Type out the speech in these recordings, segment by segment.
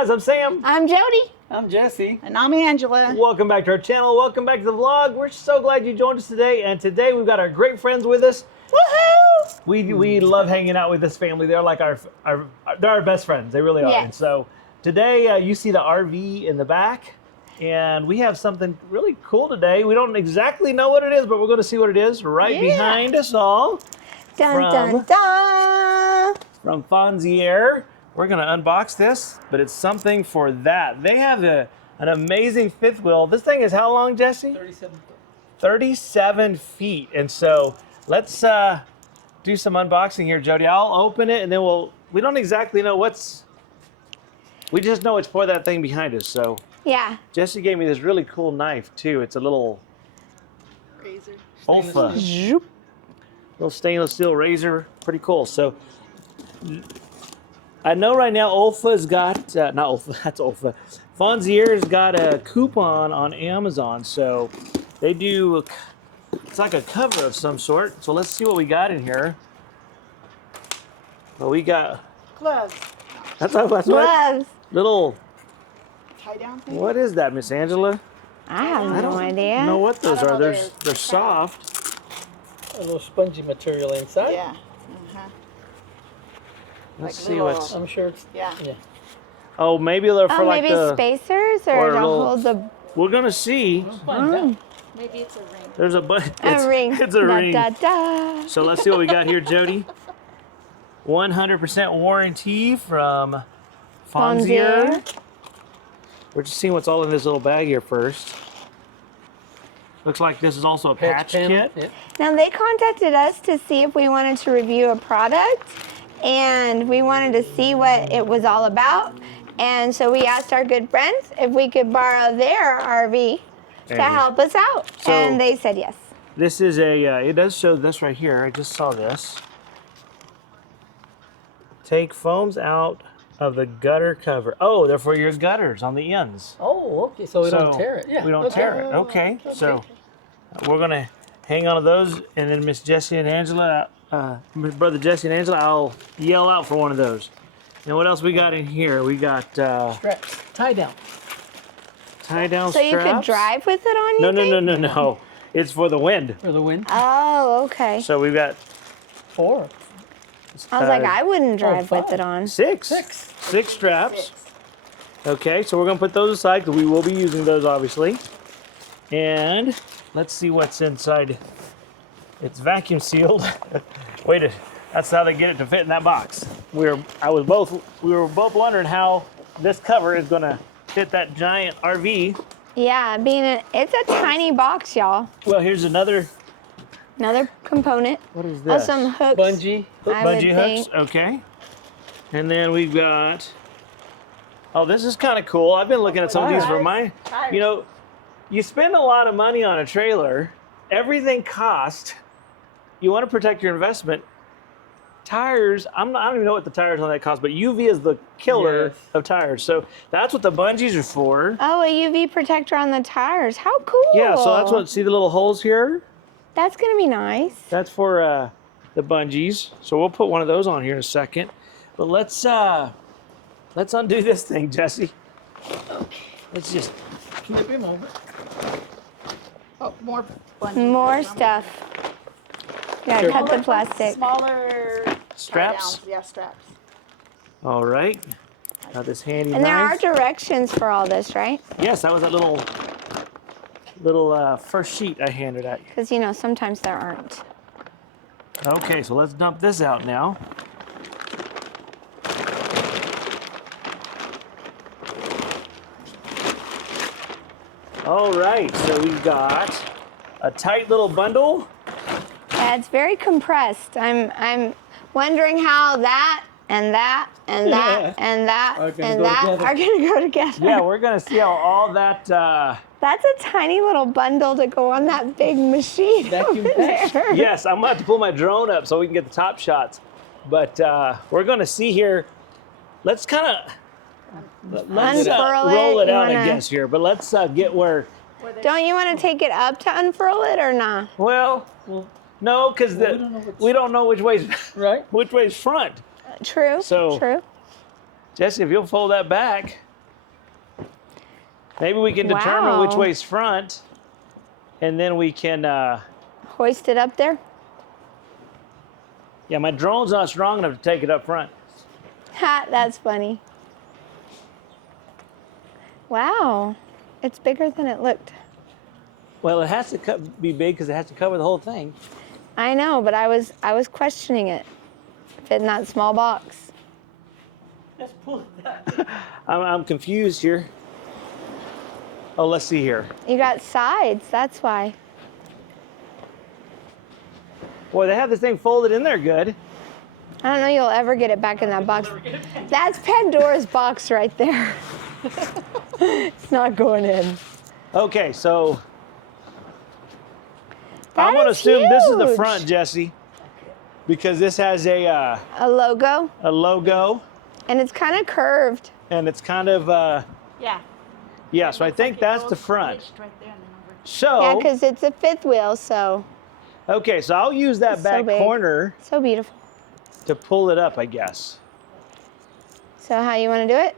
guys, I'm Sam. I'm Jody. I'm Jesse. And I'm Angela. Welcome back to our channel. Welcome back to the vlog. We're so glad you joined us today. And today we've got our great friends with us. Woohoo! We love hanging out with this family. They're like they're our best friends. They really are. Yes. And so today you see the RV in the back. And we have something really cool today. We don't exactly know what it is, but we're going to see what it is right behind us all. Dun, dun, dun. From Fonzier. We're going to unbox this, but it's something for that. They have an amazing fifth wheel. This thing is how long, Jesse? 37 feet. 37 feet. And so let's do some unboxing here, Jody. I'll open it and then we don't exactly know we just know it's for that thing behind us. So Yeah. Jesse gave me this really cool knife too. It's a little Razor. Olfa. Zoop. Little stainless steel razor, pretty cool. So I know right now Olfa's got, not Olfa, that's Olfa. Fonzier's got a coupon on Amazon, so they do, it's like a cover of some sort. So let's see what we got in here. Well, we got, Gloves. that's what, Gloves. little, Tie down thing. what is that, Miss Angela? I have no I idea. don't know what those I don't are. know, They're they're soft. A little spongy material inside. Yeah. Let's Like see little- what's, I'm sure it's. Yeah. oh, maybe they're for Oh, like maybe the, spacers or or a to little- hold the we're gonna see. Find out. Maybe it's a ring. There's a bunch. a ring. It's a da, ring. Da, da. So let's see what we got here, Jody. 100% warranty from Fonzier. We're just seeing what's all in this little bag here first. Looks like this is also a patch panel. kit. Yep. Now they contacted us to see if we wanted to review a product, and we wanted to see what it was all about. And so we asked our good friends if we could borrow their RV to And help us out, so- and they said yes. This is it does show this right here. I just saw this. Take foams out of the gutter cover. Oh, they're for your gutters on the ends. Oh, okay. So we don't tear it. Yeah. We don't tear it. Okay. So we're going to hang on to those, and then Miss Jessie and Angela, Brother Jesse and Angela, I'll yell out for one of those. And what else we got in here? We got Straps. Tie down. tie-down So straps. you could drive with it on, you No, no, think? no, no, no. It's for the wind. For the wind. Oh, okay. So we've got 4. I was like, I wouldn't drive with 5. it on. six straps. Okay, so we're gonna put those aside because we will be using those obviously. And let's see what's inside. It's vacuum sealed. Wait, that's how they get it to fit in that box. We were both wondering how this cover is gonna fit that giant RV. Yeah, it's a tiny box, y'all. Well, here's another. Another component. What is Oh, this? some hooks. Bungee. I would Bungee think. hooks. Okay. And then we've got. Oh, this is kind of cool. I've been looking at some of these for my. Tires. You know, you spend a lot of money on a trailer. Everything costs. You want to protect your investment. Tires. I don't even know what the tires on that cost, but UV is the killer Yes. of tires. So that's what the bungees are for. Oh, a UV protector on the tires. How cool. Yeah. So that's what. See the little holes here? That's going to be nice. That's for the bungees. So we'll put one of those on here in a second. But let's undo this thing, Jesse. Okay. Let's just. Give me a moment. Oh, more bungee. More stuff. Gotta Sure. cut the plastic. Smaller Straps. tie-downs. Yeah, straps. All right. Got this handy And there are knife. directions for all this, right? Yes, that was that little first sheet I handed at you. Because, sometimes there aren't. Okay, so let's dump this out now. All right, so we've got a tight little bundle. Yeah, it's very compressed. I'm wondering how that and that and that and that Are gonna and go that together. are going to go together. Yeah, we're gonna see how all that. That's a tiny little bundle to go on that big machine Vacuum over pack. there. Yes, I'm gonna have to pull my drone up so we can get the top shots. But we're gonna see here. Let's kind of let's Unfurl it. roll it You out, I wanna- guess here. But let's get where. Don't you want to take it up to unfurl it or not? Well, no, because Well, we don't know which- we don't know which way's Right. which way's front. True. So- True. Jesse, if you'll fold that back. Maybe we can determine which Wow. way's front, and then we can, Hoist it up there. yeah, my drone's not strong enough to take it up front. Ha, that's funny. Wow, it's bigger than it looked. Well, it has to be big because it has to cover the whole thing. I know, but I was questioning it. Fit in that small box. Let's pull it down. I'm confused here. Oh, let's see here. You got sides, that's why. Boy, they have this thing folded in there good. I don't know you'll ever get it back in that box. That's Pandora's box right there. It's not going in. Okay, so That I'm going to is assume this is the huge. front, Jesse, because this has A logo, a logo, and it's kind of curved. and it's kind of, Yeah. yeah, so I think that's the front. Hitched right there and then over. Yeah, So, because it's a fifth wheel, so okay, so I'll use that It's so back big. corner so beautiful. to pull it up, I guess. So how you want to do it?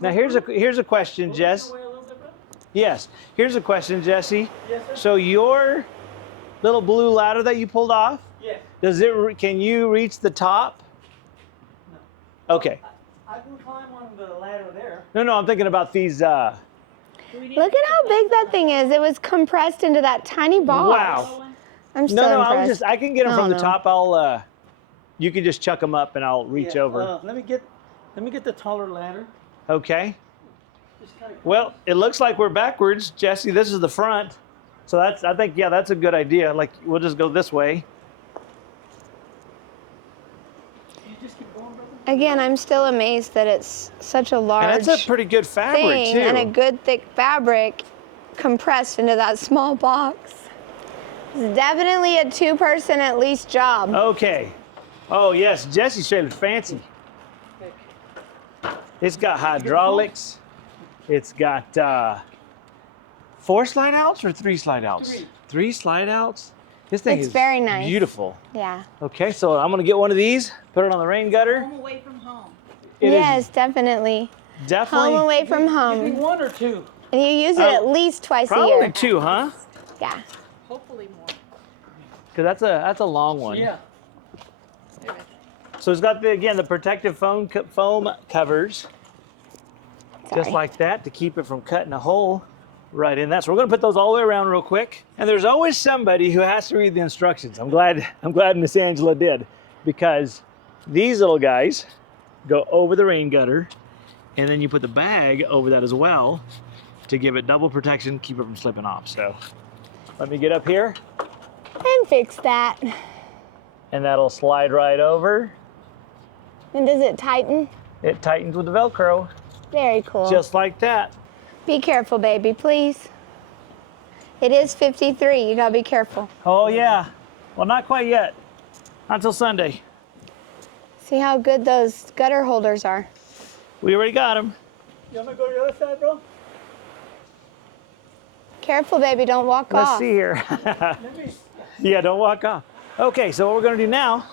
Now here's a question, Jess. Away a little bit, brother? Yes, here's a question, Jesse. Yes, sir. So your little blue ladder that you pulled off, Yes. can you reach the top? Okay. I can climb on the ladder there. No, I'm thinking about these. Look at how big that thing is. It was compressed into that tiny box. Wow. I'm so No, impressed. I can get them Oh, from the no. top. I'll, you can just chuck them up and I'll reach over. Let me get the taller ladder. Okay. Just kind of. Well, it looks like we're backwards, Jesse. This is the front. So I think, yeah, that's a good idea. Like, we'll just go this way. You just keep going, brother. Again, I'm still amazed that it's such a large And that's a pretty good fabric, thing too. and a good thick fabric compressed into that small box. It's definitely a two-person at least job. Okay. Oh, yes, Jesse straight is fancy. It's got hydraulics. It's got 4 slide outs or 3 slide outs? 3. 3 slide outs? This thing It's is very nice. beautiful. Yeah. Okay, so I'm gonna get one of these, put it on the rain gutter. Home away from home. It is Yes, definitely. definitely Home away from Give me home. 1 or 2. And you use it Oh, at least twice a probably year. 2, huh? Yeah. Hopefully more. Because that's a long one. Yeah. There it is. So it's got the protective foam covers, just Sorry. like that, to keep it from cutting a hole right in that. So we're gonna put those all the way around real quick. And there's always somebody who has to read the instructions. I'm glad Miss Angela did, because these little guys go over the rain gutter, and then you put the bag over that as well to give it double protection, keep it from slipping off. So let me get up here, And fix that. and that'll slide right over. And does it tighten? It tightens with the Velcro, Very cool. just like that. Be careful, baby, please. It is 53. You gotta be careful. Oh yeah. Well, not quite yet. Not until Sunday. See how good those gutter holders are. We already got them. You want me to go to the other side, bro? Careful, baby, don't walk Let's off. see here. Let me. Yeah, don't walk off. Okay, so what we're gonna do now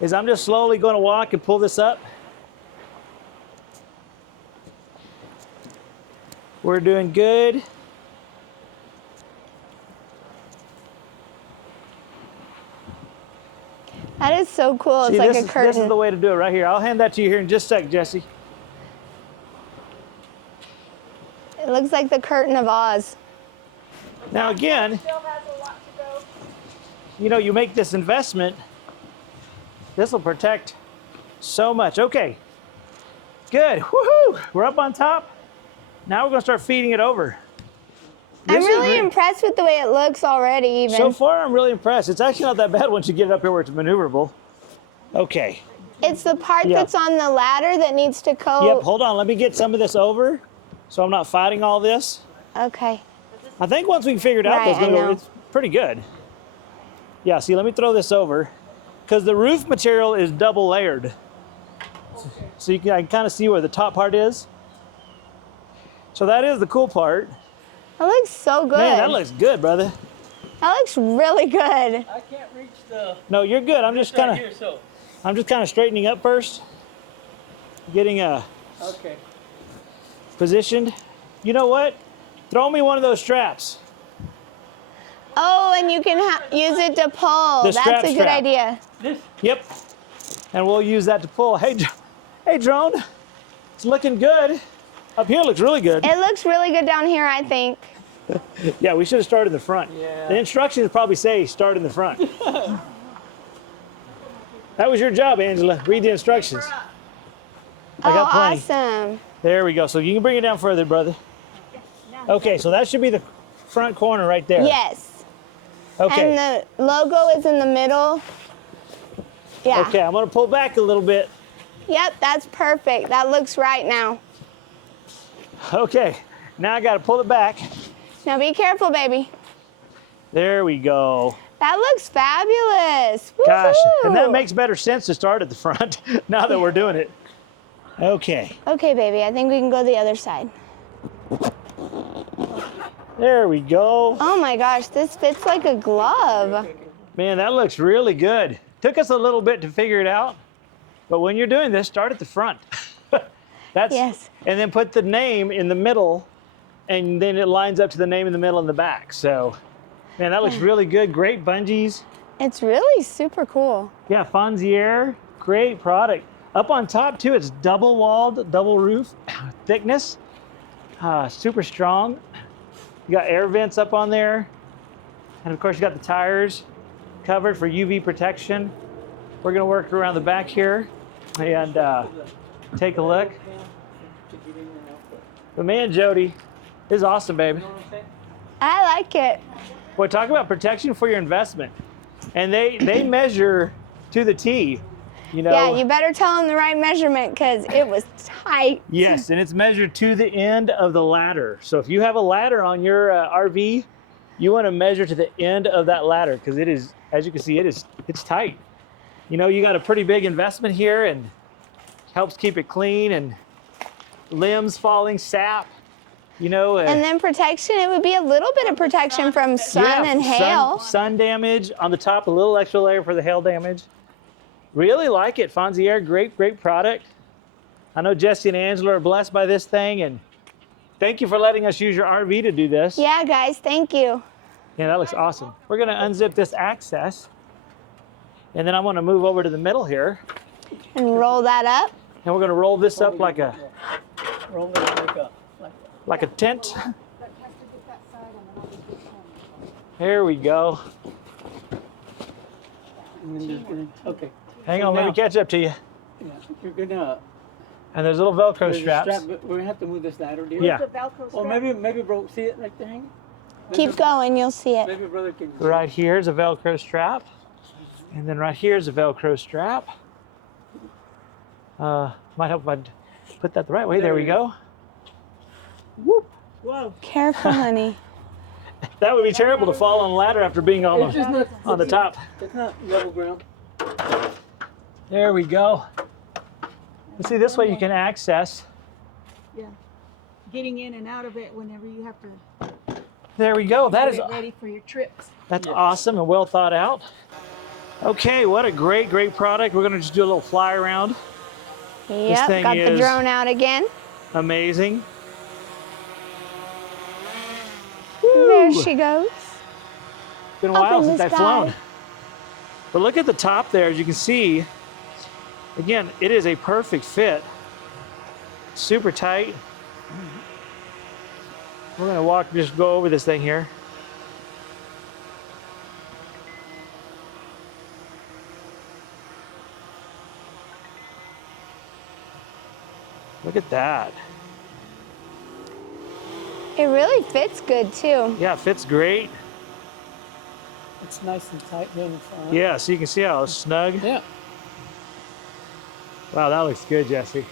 is I'm just slowly gonna walk and pull this up. We're doing good. That is so cool. It's See, like this a is curtain. the way to do it right here. I'll hand that to you here in just a sec, Jesse. It looks like the curtain of Oz. Now again, Still has a lot to go. you know, you make this investment, this will protect so much. Okay, good. Woohoo! We're up on top. Now we're gonna start feeding it over. I'm This is really re- impressed with the way it looks already, even. So far, I'm really impressed. It's actually not that bad once you get it up here where it's maneuverable. Okay. It's the part Yeah. that's on the ladder that needs to go. Yep, hold on. Let me get some of this over so I'm not fighting all this. Okay. I think once we figure it out, Right, I know. it's pretty good. Yeah, see, let me throw this over because the roof material is double layered. So I can kind of see where the top part is. So that is the cool part. That looks so good. Man, that looks good, brother. That looks really good. I can't reach the. No, you're good. I'm just kind here, so. of straightening up first. Getting a Okay. positioned. You know what? Throw me one of those straps. Oh, and you can use it to pull. The That's a good strap. idea. This? Yep. And we'll use that to pull. Hey, hey, drone. It's looking good. Up here looks really good. It looks really good down here, I think. Yeah, we should have started in the front. Yeah. The instructions probably say start in the front. That was your job, Angela. Read the instructions. I got plenty. Awesome. There we go. So you can bring it down further, brother. Okay, so that should be the front corner right there. Yes. Okay. And the logo is in the middle. Yeah. Okay, I'm gonna pull back a little bit. Yep, that's perfect. That looks right now. Okay, now I gotta pull it back. Now be careful, baby. There we go. That looks fabulous. Gosh, and that Woohoo! makes better sense to start at the front now that we're doing it. Okay, Okay, baby, I think we can go the other side. there we go. Oh my gosh, this fits like a glove. Man, that looks really good. Took us a little bit to figure it out, but when you're doing this, start at the front. That's, Yes. And then put the name in the middle, and then it lines up to the name in the middle and the back. So, man, that looks really good. Great bungees. It's really super cool. Yeah, Fonzier, great product. Up on top too, it's double walled, double roof thickness, super strong. You got air vents up on there. And of course you got the tires covered for UV protection. We're gonna work around the back here and take a look. But man, Jody, this is awesome, baby. I like it. Boy, talk about protection for your investment. And they measure to the T, you know. Yeah, you better tell them the right measurement because it was tight. Yes, and it's measured to the end of the ladder. So if you have a ladder on your RV, you want to measure to the end of that ladder because it is, as you can see, it's tight. You know, you got a pretty big investment here and helps keep it clean and limbs falling, sap, you know. And then protection, it would be a little bit of protection from sun and hail. Sun damage on the top, a little extra layer for the hail damage. Really like it, Fonzier, great product. I know Jesse and Angela are blessed by this thing, and thank you for letting us use your RV to do this. Yeah, guys, thank you. Yeah, that looks awesome. We're gonna unzip this access, and then I wanna move over to the middle here, And roll that up. and we're gonna roll this up like a Roll it like a, like a tent. There we go. and then just gonna, okay. Hang So on, let me now- catch up to you. Yeah, you're gonna. And there's little Velcro there's a straps. strap, but we're gonna have to move this ladder, dear. Yeah. The Velcro Or strap. maybe bro, see it right there hanging? Keep going, you'll see it. Maybe brother can. Right here's a Velcro strap. And then right here's a Velcro strap. Might help if I put that the right way. There we go. Whoop. Wow. Careful, honey. That would be terrible to fall on a ladder after being It's on just not. the top. It's not level ground. There we go. You see, this way you can access. Yeah. Getting in and out of it whenever you have to There we go. That get is it ready for your trips. that's awesome and well thought out. Okay, what a great product. We're gonna just do a little fly around. Yep, thing got the is- drone out again. Amazing. There she goes. It's been a Up while in the since I've sky. flown. But look at the top there, as you can see. Again, it is a perfect fit. Super tight. We're gonna just go over this thing here. Look at that. It really fits good too. Yeah, it fits great. It's nice and tight here in the front. Yeah, so you can see how it's snug. Yeah. Wow, that looks good, Jesse.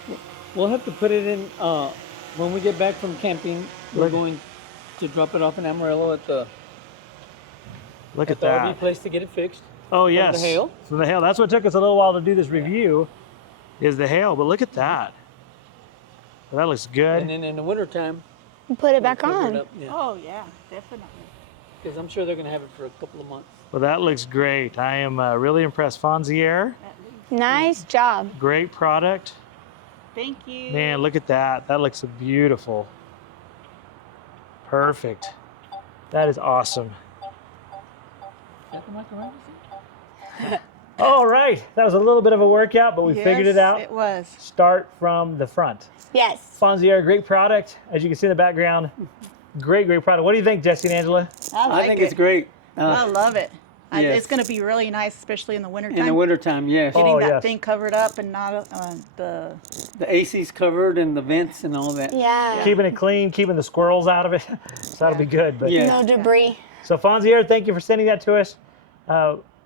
We'll have to put it in when we get back from camping. We're Look- going to drop it off in Amarillo at the Look at the RV that. place to get it fixed. Oh, yes. hail? From the hail. That's what took us a little while to do this review, is the hail. But look at that. That looks And good. then in the wintertime, And put it back cover it on. up. Yeah. Oh yeah, definitely. Because I'm sure they're going to have it for a couple of months. Well, that looks great. I am really impressed. Fonzier, Nice job. great product. Thank you. Man, look at that. That looks beautiful. Perfect. That is awesome. All right. That was a little bit of a workout, but we figured it out. It was. Start from the front. Yes. Fonzier, great product. As you can see in the background, great product. What do you think, Jesse and Angela? I think it's great. I love it. Yes. It's going to be really nice, especially in the wintertime. In the wintertime, yes. Oh, Getting that yes. thing covered up and not the... The AC's covered and the vents and all that. Yeah. Keeping it clean, keeping the squirrels out of it. So that'll be good. But Yeah. No debris. So Fonzier, thank you for sending that to us.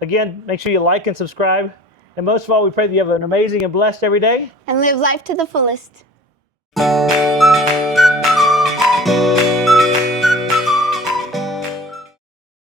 Again, make sure you like and subscribe. And most of all, we pray that you have an amazing and blessed every day. And live life to the fullest.